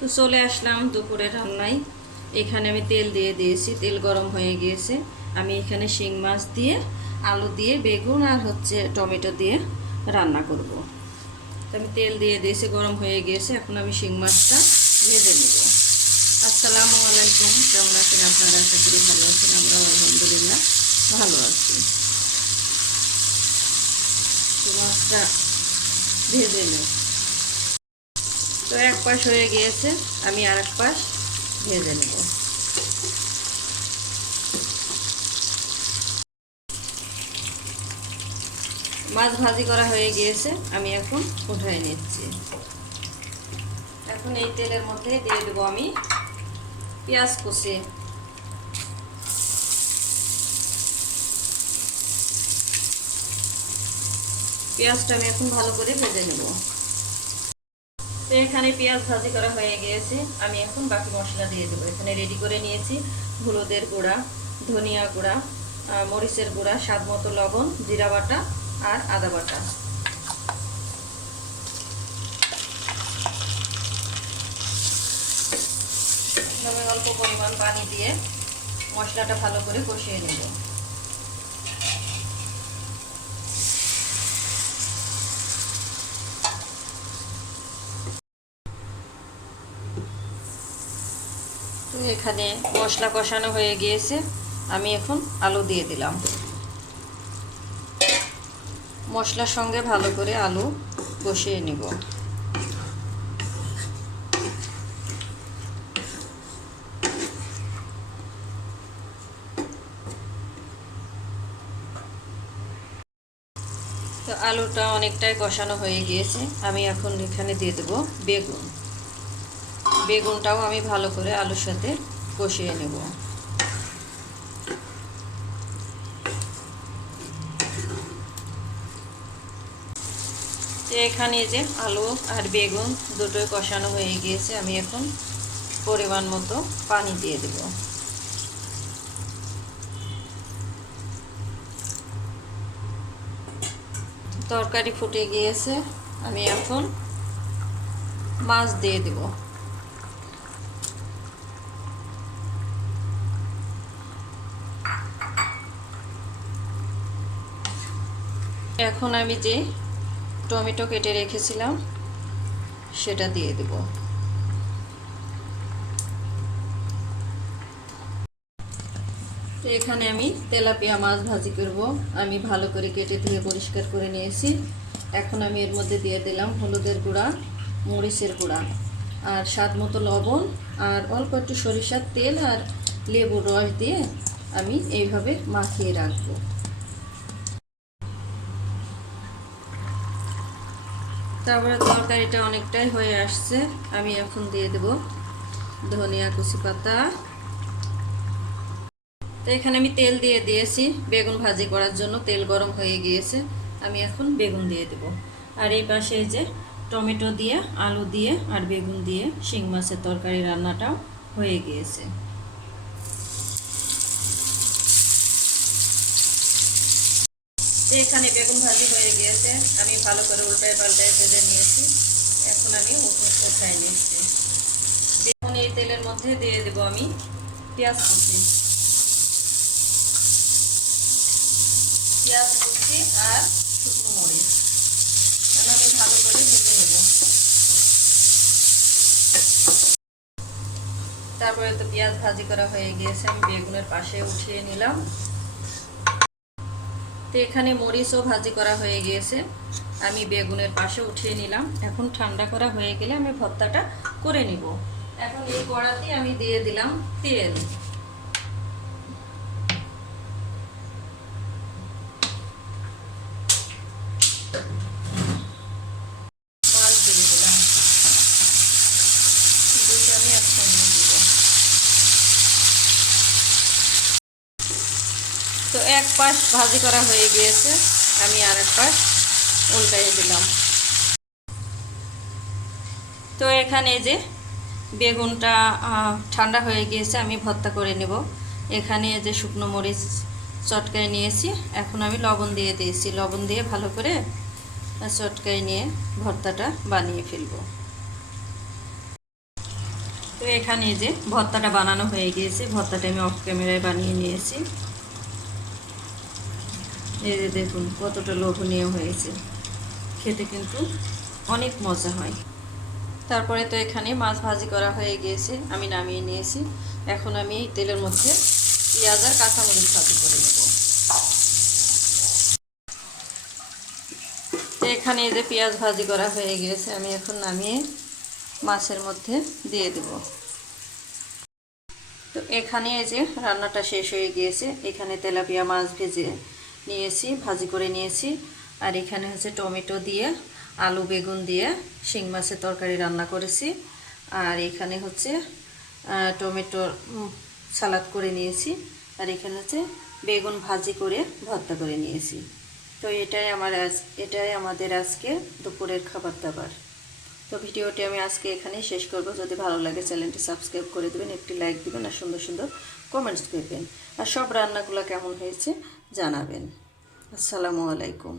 তো চলে আসলাম দুপুরের রান্নায়। এখানে আমি তেল দিয়ে দিয়েছি, তেল গরম হয়ে গিয়েছে। আমি এখানে শিং মাছ দিয়ে, আলু দিয়ে, বেগুন আর টমেটো দিয়ে রান্না করব। তো আমি তেল দিয়ে দিয়েছি, গরম হয়ে গিয়েছে। এখন আমি শিং মাছটা ভেজে নেব। আসসালামু আলাইকুম, কেমন আছেন আপনারা? আশা করি ভালো আছেন। আমরাও আলহামদুলিল্লাহ ভালো আছি। তো মাছটা ভেজে নেব। তো এক পাশ হয়ে গিয়েছে, আমি আর এক পাশ ভেজে নেব। মাছ ভাজি করা হয়ে গিয়েছে, আমি এখন উঠাই নিচ্ছি। এখন এই তেলের মধ্যে দিয়ে দেবো আমি পেঁয়াজ কুচি। পেঁয়াজটা আমি এখন ভালো করে ভেজে নেব। তো এখানে পেঁয়াজ ভাজি করা হয়ে গিয়েছে, আমি এখন বাকি মশলা দিয়ে দেবো। এখানে রেডি করে নিয়েছি হলুদের গুঁড়া, ধনিয়া গুঁড়া, মরিচের গুঁড়া, স্বাদ মতো লবণ, জিরা বাটা আর আদা বাটা। আমি অল্প পরিমাণ পানি দিয়ে মশলাটা ভালো করে কষিয়ে নেব। তো এখানে মশলা কষানো হয়ে গিয়েছে, আমি এখন আলু দিয়ে দিলাম। মশলার সঙ্গে ভালো করে আলু কষিয়ে নিব। তো আলুটা অনেকটাই কষানো হয়ে গিয়েছে, আমি এখন এখানে দিয়ে দেবো বেগুন। বেগুনটাও আমি ভালো করে আলুর সাথে কষিয়ে নেব। এখানে যে আলু আর বেগুন দুটোই কষানো হয়ে গিয়েছে, আমি এখন পরিমাণ মতো পানি দিয়ে দেব। তরকারি ফুটে গিয়েছে, আমি এখন মাছ দিয়ে দেব। এখন আমি যে টমেটো কেটে রেখেছিলাম সেটা দিয়ে দেব। তো এখানে আমি তেলাপিয়া মাছ ভাজি করব। আমি ভালো করে কেটে ধুয়ে পরিষ্কার করে নিয়েছি। এখন আমি এর মধ্যে দিয়ে দিলাম হলুদের গুঁড়া, মরিচের গুঁড়া আর স্বাদ মতো লবণ আর অল্প একটু সরিষার তেল আর লেবুর রস দিয়ে আমি এইভাবে মাখিয়ে রাখবো। তারপরে তরকারিটা অনেকটাই হয়ে আসছে, আমি এখন দিয়ে দেব ধনিয়া কুচি পাতা। তো এখানে আমি তেল দিয়ে দিয়েছি বেগুন ভাজি করার জন্য, তেল গরম হয়ে গিয়েছে, আমি এখন বেগুন দিয়ে দেব। আর এই পাশে যে টমেটো দিয়ে, আলু দিয়ে আর বেগুন দিয়ে শিং মাছের তরকারি রান্নাটাও হয়ে গিয়েছে। এখানে বেগুন ভাজি হয়ে গিয়েছে, আমি ভালো করে উল্টায় পাল্টায় ভেজে নিয়েছি। এখন আমি উঠাই নিচ্ছি। এখন এই তেলের মধ্যে দিয়ে দেব আমি পেঁয়াজ কুচি। পেঁয়াজ কুচি আর শুকনো মরিচ আমি ভালো করে ভেজে নেব। তারপরে তো পেঁয়াজ ভাজি করা হয়ে গিয়েছে, আমি বেগুনের পাশে উঠিয়ে নিলাম। তো এখানে মরিচও ভাজি করা হয়ে গিয়েছে, আমি বেগুনের পাশে উঠিয়ে নিলাম। এখন ঠান্ডা করা হয়ে গেলে আমি ভর্তাটা করে নিব। এখন এই কড়াতে আমি দিয়ে দিলাম তেল। মাছ দিয়ে দিলাম, দুটো আমি একসঙ্গে দিব। তো এক পাশ ভাজি করা হয়ে গিয়েছে, আমি আর এক পাশ উল্টাইয়ে দিলাম। তো এখানে যে বেগুনটা ঠান্ডা হয়ে গিয়েছে, আমি ভর্তা করে নেব। এখানে যে শুকনো মরিচ চটকায় নিয়েছি, এখন আমি লবণ দিয়ে দিয়েছি। লবণ দিয়ে ভালো করে চটকায় নিয়ে ভর্তাটা বানিয়ে ফেলব। তো এখানে যে ভর্তাটা বানানো হয়ে গিয়েছে, ভর্তাটা আমি অফ ক্যামেরায় বানিয়ে নিয়েছি। এই যে দেখুন কতটা লোভনীয় হয়েছে, খেতে কিন্তু অনেক মজা হয়। তারপরে তো এখানে মাছ ভাজি করা হয়ে গিয়েছে, আমি নামিয়ে নিয়েছি। এখন আমি এই তেলের মধ্যে পেঁয়াজ আর কাঁচামরিচ ভাজি করে নেব। তো এখানে এই যে পেঁয়াজ ভাজি করা হয়ে গিয়েছে, আমি এখন নামিয়ে মাছের মধ্যে দিয়ে দেব। তো এখানে এই যে রান্নাটা শেষ হয়ে গিয়েছে। এখানে তেলাপিয়া মাছ ভেজে নিয়েছি, ভাজি করে নিয়েছি। আর এখানে হচ্ছে টমেটো দিয়ে আলু বেগুন দিয়ে শিং মাছের তরকারি রান্না করেছি। আর এখানে হচ্ছে টমেটো সালাদ করে নিয়েছি। আর এখানে হচ্ছে বেগুন ভাজি করে ভর্তা করে নিয়েছি। তো এটাই আমাদের আজকে দুপুরের খাবার দাবার। তো ভিডিওটি আমি আজকে এখানেই শেষ করব। যদি ভালো লাগে চ্যানেলটি সাবস্ক্রাইব করে দেবেন, একটি লাইক দিবেন আর সুন্দর সুন্দর কমেন্টস করবেন। আর সব রান্নাগুলো কেমন হয়েছে জানাবেন। আসসালামু আলাইকুম।